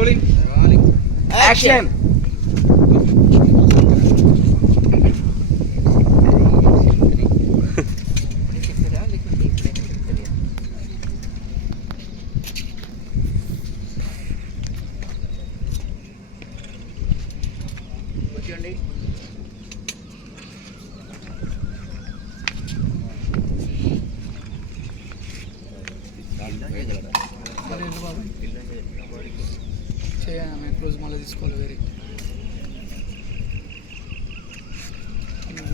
Rolling action. వచ్చేయండి. Close మళ్ళీ తీసుకోవాలి వేరే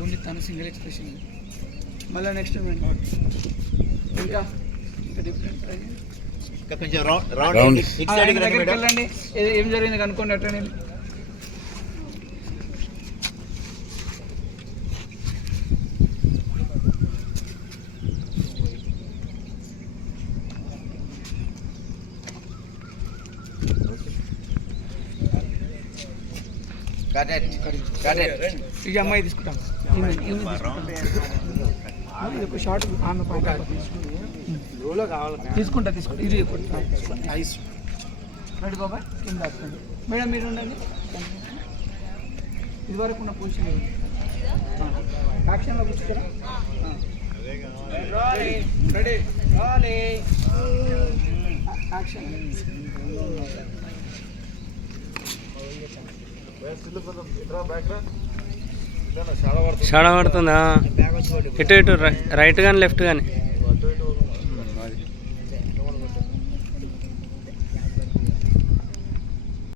ఓన్లీ తన సింగిల్ ఎక్స్ప్రెషన్. మళ్ళీ నెక్స్ట్ ఇంకా ఇంకా డిఫరెంట్ కొంచెం వెళ్ళండి. ఏం జరిగింది కనుక్కోండి. అట్లా ఇక అమ్మాయి తీసుకుంటాం. ఇది ఒక షార్ట్ ఆమె తీసుకుంటా ఇది రెడీ బాబాయ్ కింద వస్తుంది. మేడం మీరు ఉండండి. ఇది వరకు ఉన్న పొజిషన్ యాక్షన్లో కూర్చుంటారా? Ready action. షాడ పడుతుందా? ఇటు ఇటు రైట్ కానీ లెఫ్ట్ కానీ